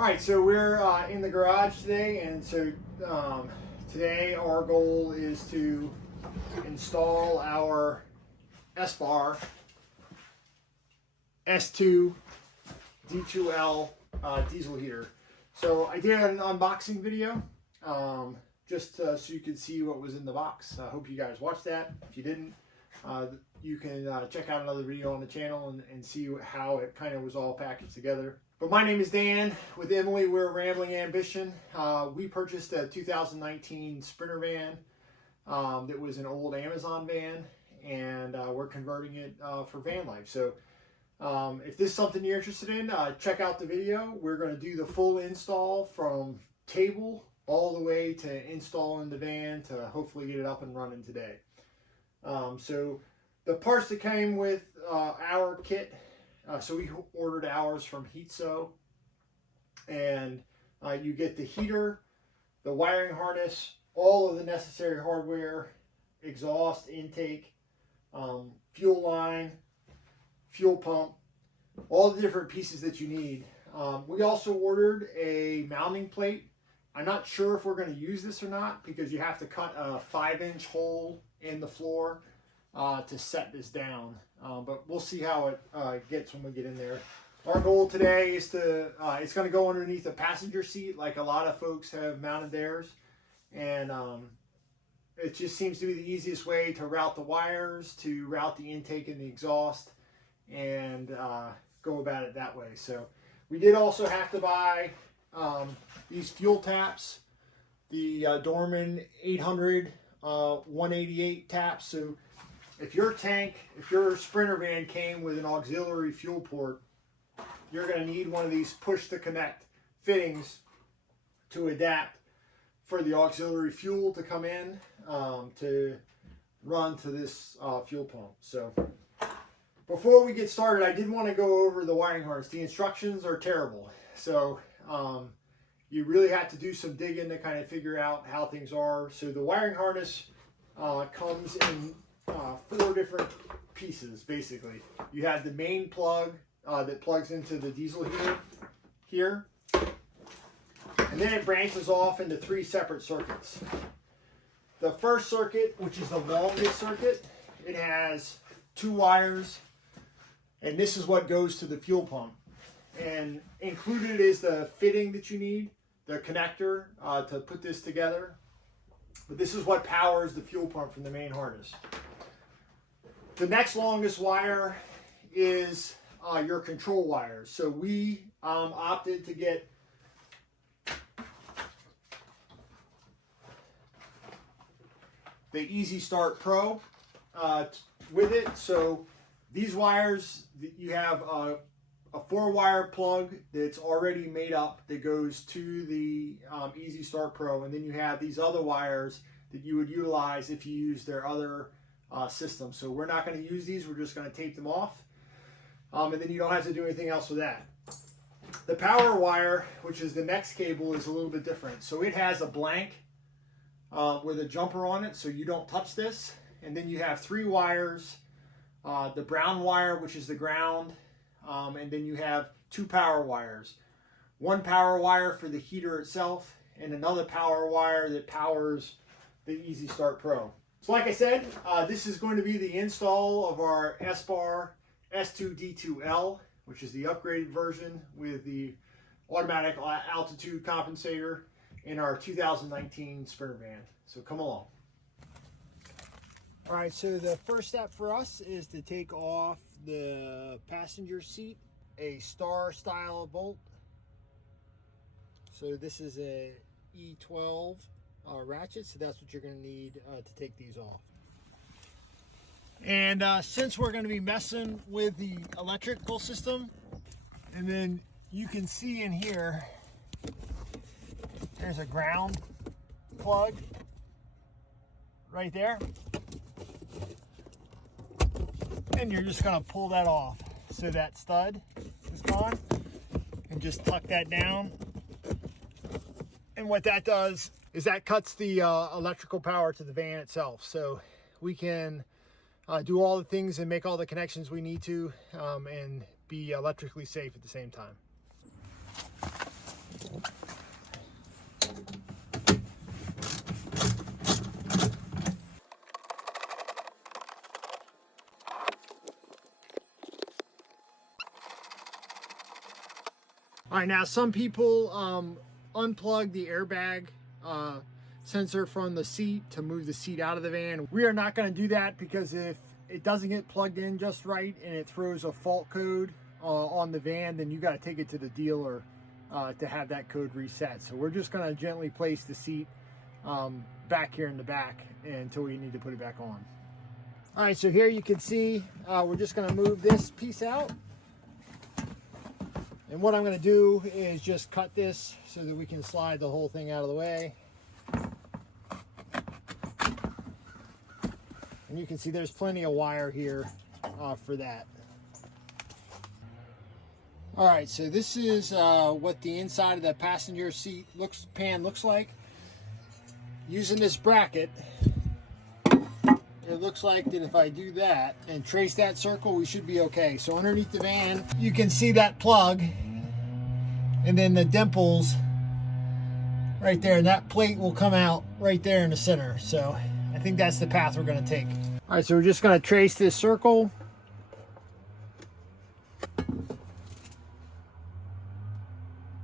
All right, so we're in the garage today, and so today our goal is to install our Espar S2 D2L diesel heater. So I did an unboxing video just so you could see what was in the box. I hope you guys watched that. If you didn't, you can check out another video on the channel and see how it kind of was all packaged together. But my name is Dan. With Emily, we're Rambling Ambition. We purchased a 2019 Sprinter van that was an old Amazon van, and we're converting it for van life. So if this is something you're interested in, check out the video. We're going to do the full install from table all the way to installing the van to hopefully get it up and running today. So the parts that came with our kit, so we ordered ours from Heatso, and you get the heater, the wiring harness, all of the necessary hardware, exhaust, intake, fuel line, fuel pump, all the different pieces that you need. We also ordered a mounting plate. I'm not sure if we're going to use this or not, because you have to cut a 5-inch hole in the floor to set this down, but we'll see how it gets when we get in there. Our goal today is to it's going to go underneath the passenger seat like a lot of folks have mounted theirs, and it just seems to be the easiest way to route the wires, to route the intake and the exhaust, and go about it that way. So we did also have to buy these fuel taps, the Dorman 800 188 taps. So if your Sprinter van came with an auxiliary fuel port, you're going to need one of these push to connect fittings to adapt for the auxiliary fuel to come in to run to this fuel pump. So before we get started, I did want to go over the wiring harness. The instructions are terrible. So you really have to do some digging to kind of figure out how things are. So the wiring harness comes in 4 different pieces, basically. You have the main plug that plugs into the diesel heater here, and then it branches off into 3 separate circuits. The first circuit, which is the longest circuit, it has 2 wires, and this is what goes to the fuel pump. And included is the fitting that you need, the connector to put this together. But this is what powers the fuel pump from the main harness. The next longest wire is your control wires. So we opted to get the Easy Start Pro with it. So these wires, you have a 4-wire plug that's already made up that goes to the Easy Start Pro, and then you have these other wires that you would utilize if you use their other system. So we're not going to use these, we're just going to tape them off, and then you don't have to do anything else with that. The power wire, which is the next cable, is a little bit different. So it has a blank with a jumper on it, so you don't touch this. And then you have 3 wires, the brown wire, which is the ground, and then you have 2 power wires. 1 power wire for the heater itself, and another power wire that powers the Easy Start Pro. So like I said, this is going to be the install of our Espar S2 D2L, which is the upgraded version with the automatic altitude compensator in our 2019 Sprinter van. So come along. All right, so the first step for us is to take off the passenger seat, a star style bolt. So this is a E12 ratchet, so that's what you're going to need to take these off. And since we're going to be messing with the electrical system, and then you can see in here, there's a ground plug right there. And you're just going to pull that off. So that stud is gone. And just tuck that down. And what that does is that cuts the electrical power to the van itself. So we can do all the things and make all the connections we need to and be electrically safe at the same time. All right, now some people unplug the airbag sensor from the seat to move the seat out of the van. We are not going to do that, because if it doesn't get plugged in just right and it throws a fault code on the van, then you got to take it to the dealer to have that code reset. So we're just going to gently place the seat back here in the back until we need to put it back on. All right, so here you can see we're just going to move this piece out. And what I'm going to do is just cut this so that we can slide the whole thing out of the way. And you can see there's plenty of wire here for that. All right, so this is what the inside of the passenger seat pan looks like. Using this bracket, it looks like that if I do that and trace that circle, we should be okay. So underneath the van, you can see that plug, and then the dimples right there, and that plate will come out right there in the center. So I think that's the path we're going to take. All right, so we're just going to trace this circle.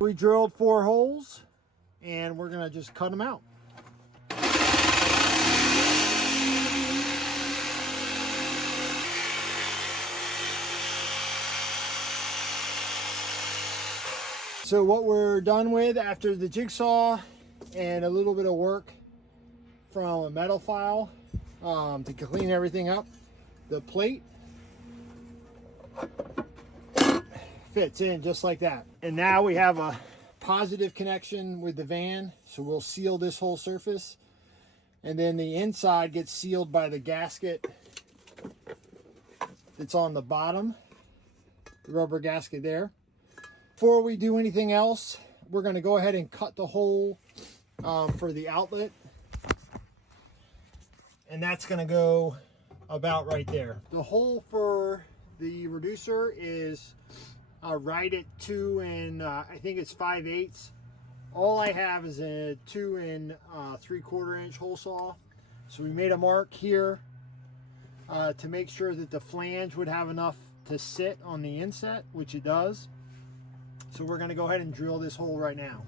We drilled 4 holes, and we're going to just cut them out. So what we're done with after the jigsaw and a little bit of work from a metal file to clean everything up, the plate fits in just like that. And now we have a positive connection with the van, so we'll seal this whole surface. And then the inside gets sealed by the gasket that's on the bottom, the rubber gasket there. Before we do anything else, we're going to go ahead and cut the hole for the outlet. And that's going to go about right there. The hole for the reducer is right at 2 and I think it's 5/8. All I have is a 2 3/4 inch hole saw. So we made a mark here to make sure that the flange would have enough to sit on the inset, which it does. So we're going to go ahead and drill this hole right now.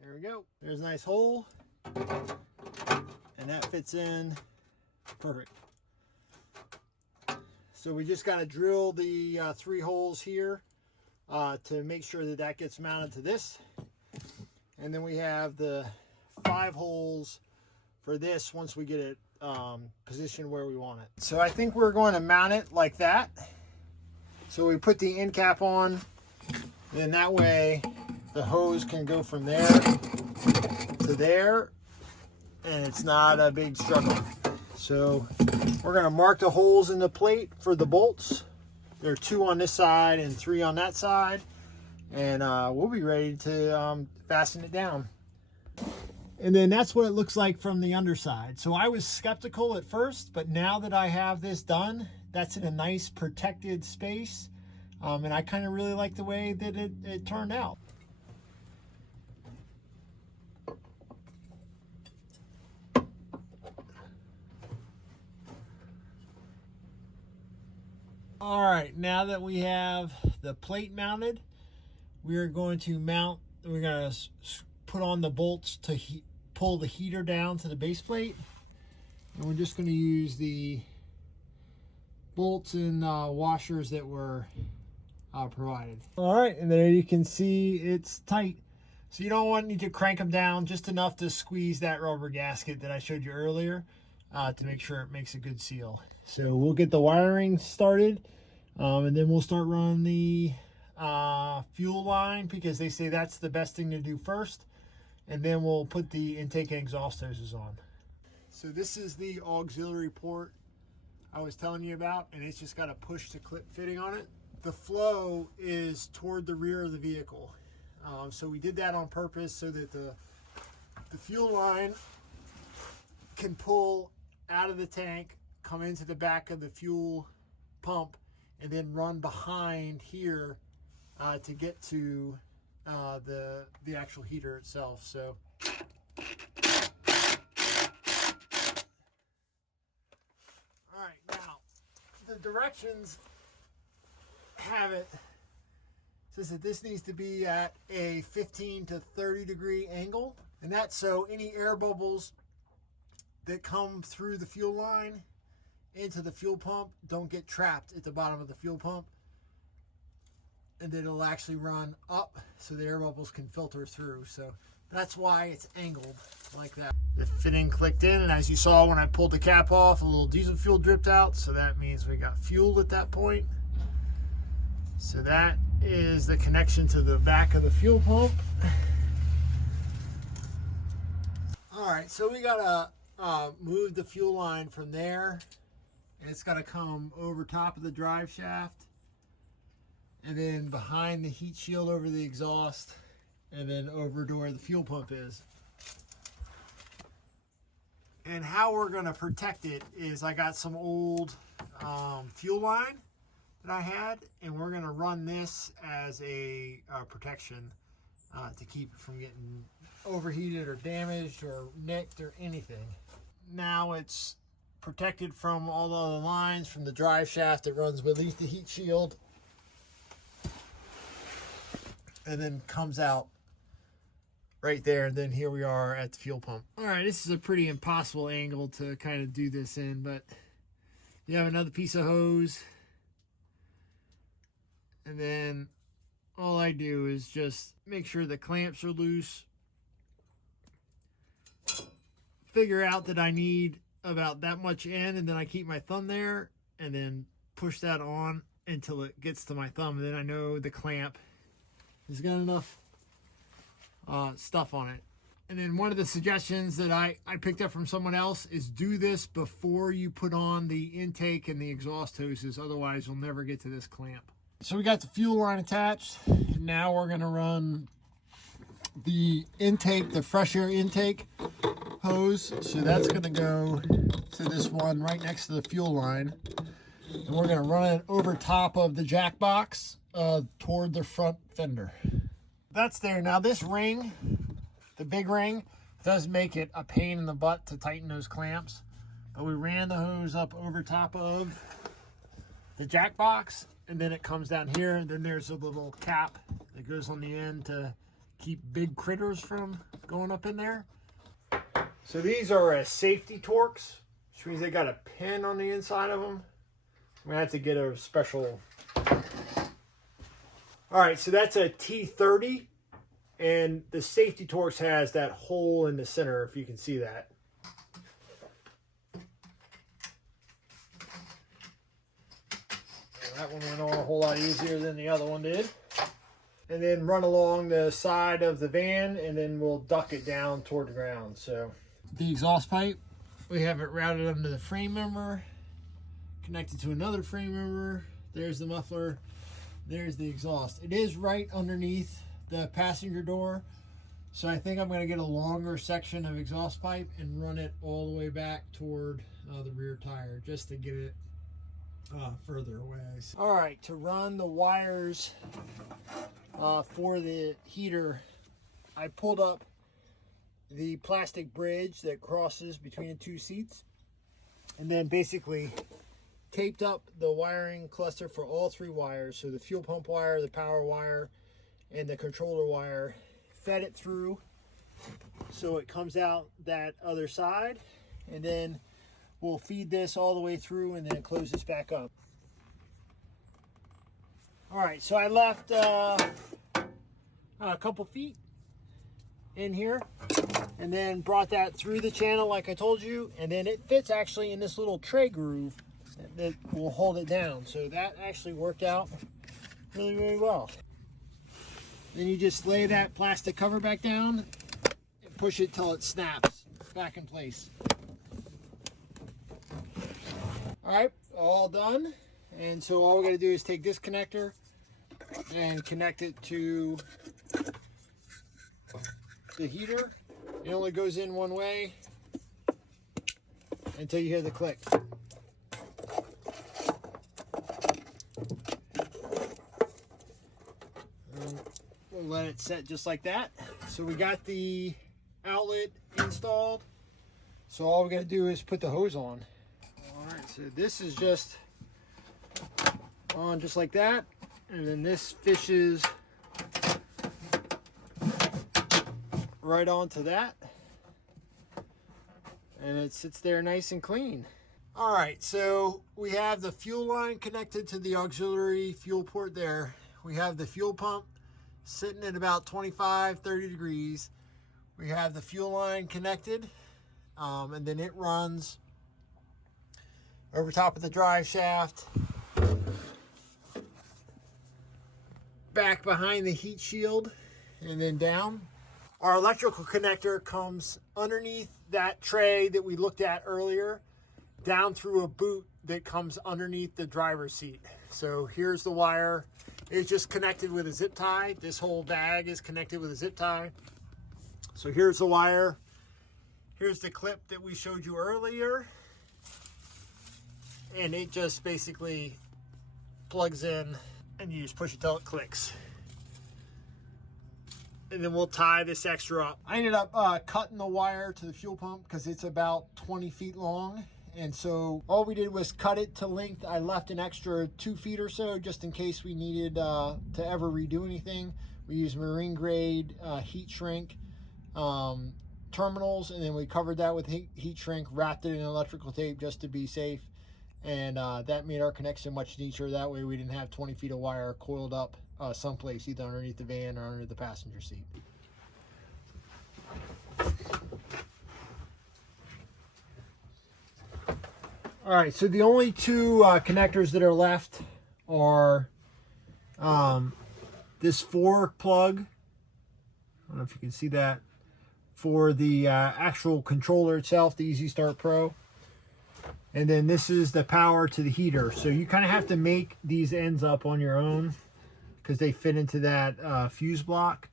There we go. There's a nice hole. And that fits in perfect. So we just got to drill the 3 holes here to make sure that that gets mounted to this. And then we have the 5 holes for this once we get it positioned where we want it. So I think we're going to mount it like that. So we put the end cap on, then that way the hose can go from there to there, and it's not a big struggle. So we're going to mark the holes in the plate for the bolts. There are 2 on this side and 3 on that side, and we'll be ready to fasten it down. And then that's what it looks like from the underside. So I was skeptical at first, but now that I have this done, that's in a nice protected space. And I kind of really like the way that it turned out. All right, now that we have the plate mounted, we're going to put on the bolts to pull the heater down to the base plate. And we're just going to use the bolts and washers that were provided. All right, and there you can see it's tight. So you don't need to crank them down, just enough to squeeze that rubber gasket that I showed you earlier to make sure it makes a good seal. So we'll get the wiring started, and then we'll start running the fuel line, because they say that's the best thing to do first. And then we'll put the intake and exhaust hoses on. So this is the auxiliary port I was telling you about, and it's just got a push to clip fitting on it. The flow is toward the rear of the vehicle. So we did that on purpose so that the fuel line can pull out of the tank, come into the back of the fuel pump, and then run behind here to get to the actual heater itself. So all right, now the directions have it says that this needs to be at a 15 to 30 degree angle, and that's so any air bubbles that come through the fuel line into the fuel pump don't get trapped at the bottom of the fuel pump, and then it'll actually run up so the air bubbles can filter through. So that's why it's angled like that. The fitting clicked in, and as you saw when I pulled the cap off, a little diesel fuel dripped out, so that means we got fuel at that point. So that is the connection to the back of the fuel pump. All right, so we gotta move the fuel line from there, and it's gotta come over top of the drive shaft, and then behind the heat shield over the exhaust, and then over to where the fuel pump is. And how we're gonna protect it is I got some old fuel line that I had, and we're gonna run this as a protection to keep it from getting overheated or damaged or nicked or anything. Now it's protected from all the other lines, from the drive shaft that runs beneath the heat shield, and then comes out right there, and then here we are at the fuel pump. All right, this is a pretty impossible angle to kind of do this in, but you have another piece of hose, and then all I do is just make sure the clamps are loose, figure out that I need about that much in, and then I keep my thumb there and then push that on until it gets to my thumb, and then I know the clamp has got enough stuff on it. And then one of the suggestions that I picked up from someone else is do this before you put on the intake and the exhaust hoses, otherwise you'll never get to this clamp. So we got the fuel line attached, and now we're gonna run the intake, the fresh air intake hose. So that's gonna go to this one right next to the fuel line, and we're gonna run it over top of the jack box toward the front fender. That's there. Now this ring, the big ring, does make it a pain in the butt to tighten those clamps, but we ran the hose up over top of the jack box, and then it comes down here, and then there's a little cap that goes on the end to keep big critters from going up in there. So these are safety Torx, which means they got a pin on the inside of them. I'm gonna have to get a special. All right, so that's a T30, and the safety Torx has that hole in the center, if you can see that. That one went on a whole lot easier than the other one did. And then run along the side of the van, and then we'll duck it down toward the ground. So the exhaust pipe, we have it routed under the frame member, connected to another frame member. There's the muffler, there's the exhaust. It is right underneath the passenger door, so I think I'm going to get a longer section of exhaust pipe and run it all the way back toward the rear tire, just to get it further away. All right, to run the wires for the heater, I pulled up the plastic bridge that crosses between the two seats, and then basically taped up the wiring cluster for all three wires. So the fuel pump wire, the power wire, and the controller wire, fed it through so it comes out that other side, and then we'll feed this all the way through and then it closes back up. All right, so I left a couple feet in here and then brought that through the channel like I told you, and then it fits actually in this little tray groove that will hold it down. So that actually worked out really, really well. Then you just lay that plastic cover back down and push it till it snaps back in place. All right, all done. And so all we gotta do is take this connector and connect it to the heater. It only goes in one way until you hear the click. We'll let it set just like that. So we got the outlet installed. So all we gotta do is put the hose on. All right, so this is just on just like that. And then this fishes right onto that. And it sits there nice and clean. All right, so we have the fuel line connected to the auxiliary fuel port there. We have the fuel pump sitting at about 25, 30 degrees. We have the fuel line connected, and then it runs over top of the drive shaft, back behind the heat shield, and then down. Our electrical connector comes underneath that tray that we looked at earlier, down through a boot that comes underneath the driver's seat. So here's the wire. It's just connected with a zip tie. This whole bag is connected with a zip tie. So here's the wire. Here's the clip that we showed you earlier. And it just basically plugs in and you just push it till it clicks. And then we'll tie this extra up. I ended up cutting the wire to the fuel pump because it's about 20 feet long. And so all we did was cut it to length. I left an extra 2 feet or so just in case we needed to ever redo anything. We used marine grade heat shrink terminals, and then we covered that with heat shrink, wrapped it in electrical tape just to be safe. And that made our connection much neater. That way we didn't have 20 feet of wire coiled up someplace, either underneath the van or under the passenger seat. All right, so the only two connectors that are left are this fork plug. I don't know if you can see that, for the actual controller itself, the Easy Start Pro. And then this is the power to the heater. So you kind of have to make these ends up on your own because they fit into that fuse block.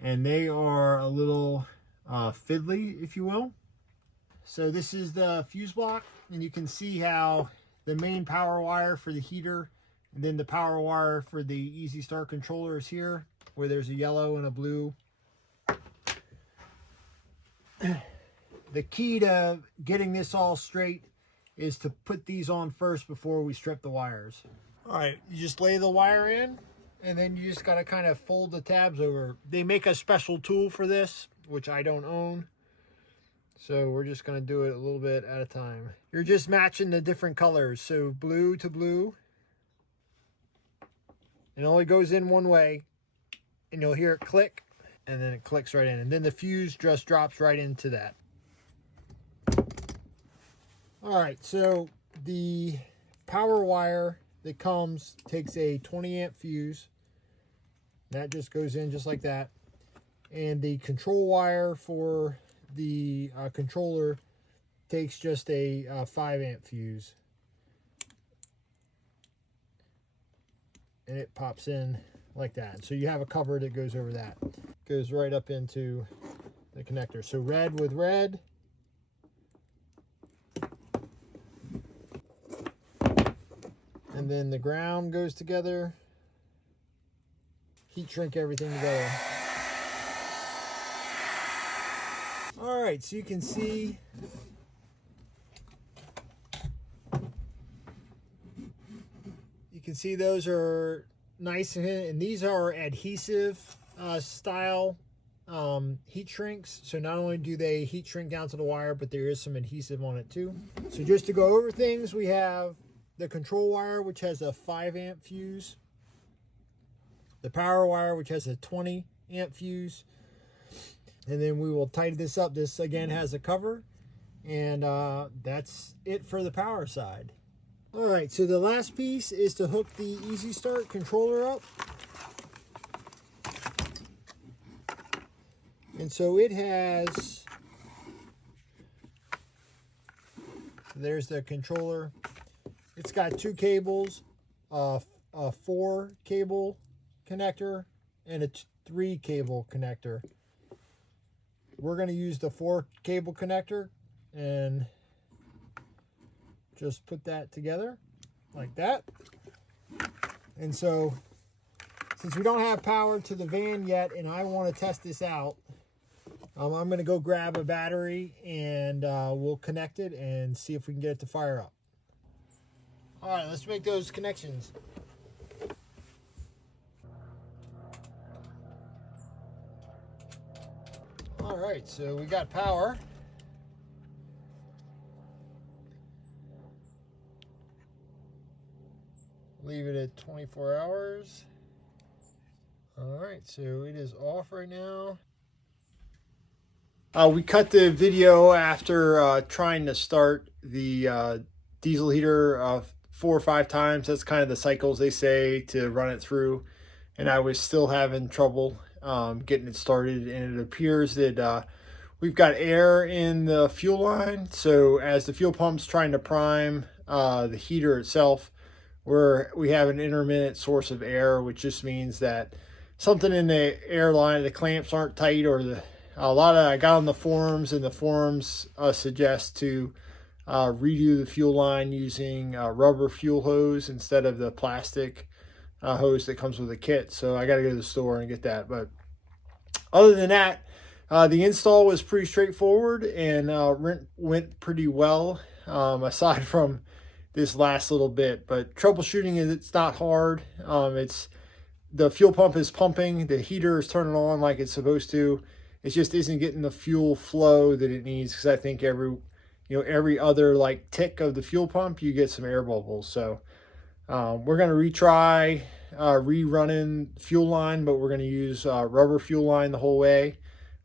And they are a little fiddly, if you will. So this is the fuse block, and you can see how the main power wire for the heater and then the power wire for the Easy Start controller is here, where there's a yellow and a blue. The key to getting this all straight is to put these on first before we strip the wires. All right, you just lay the wire in, and then you just gotta kind of fold the tabs over. They make a special tool for this, which I don't own. So we're just gonna do it a little bit at a time. You're just matching the different colors. So blue to blue. It only goes in one way, and you'll hear it click, and then it clicks right in. And then the fuse just drops right into that. All right, so the power wire that comes takes a 20 amp fuse. That just goes in just like that. And the control wire for the controller takes just a 5 amp fuse. And it pops in like that. So you have a cover that goes over that. Goes right up into the connector. So red with red. And then the ground goes together. Heat shrink everything together. All right, so you can see those are nice, and these are adhesive style heat shrinks. So not only do they heat shrink down to the wire, but there is some adhesive on it too. So just to go over things, we have the control wire, which has a 5 amp fuse. The power wire, which has a 20 amp fuse. And then we will tighten this up. This again has a cover, and that's it for the power side. All right, so the last piece is to hook the Easy Start controller up. And so it has, there's the controller. It's got 2 cables, a 4 cable connector and a 3 cable connector. We're going to use the 4 cable connector and just put that together like that. And so since we don't have power to the van yet and I want to test this out, I'm going to go grab a battery and we'll connect it and see if we can get it to fire up. All right, let's make those connections. right, so we got power. Leave it at 24 hours. All right, so it is off right now. We cut the video after trying to start the diesel heater 4 or 5 times. That's kind of the cycles they say to run it through. And I was still having trouble getting it started. And it appears that we've got air in the fuel line. So as the fuel pump's trying to prime the heater itself, we have an intermittent source of air, which just means that something in the air line, the clamps aren't tight, or I got on the forums, and the forums suggest to redo the fuel line using rubber fuel hose instead of the plastic hose that comes with a kit. So I got to go to the store and get that. But other than that, the install was pretty straightforward and went pretty well, aside from this last little bit. But troubleshooting it's not hard. The fuel pump is pumping, the heater is turning on like it's supposed to. It just isn't getting the fuel flow that it needs, because I think every other like tick of the fuel pump you get some air bubbles. So we're going to retry rerunning fuel line, but we're going to use rubber fuel line the whole way,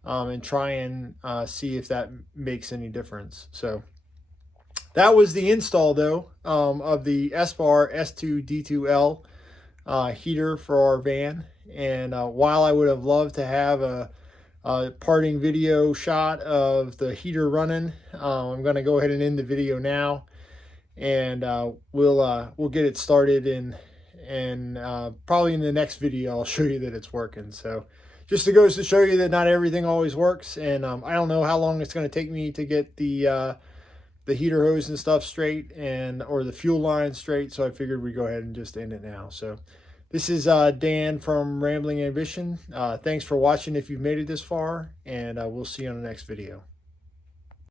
and try and see if that makes any difference. So that was the install, though, of the Espar S2D2L heater for our van. And while I would have loved to have a parting video shot of the heater running, I'm going to go ahead and end the video now, and we'll get it started, and probably in the next video I'll show you that it's working. So just to goes to show you that not everything always works, and I don't know how long it's going to take me to get the heater hose and stuff straight, or the fuel line straight, so I figured we'd go ahead and just end it now. So this is Dan from Rambling Ambition. Thanks for watching if you've made it this far, and we'll see you on the next video.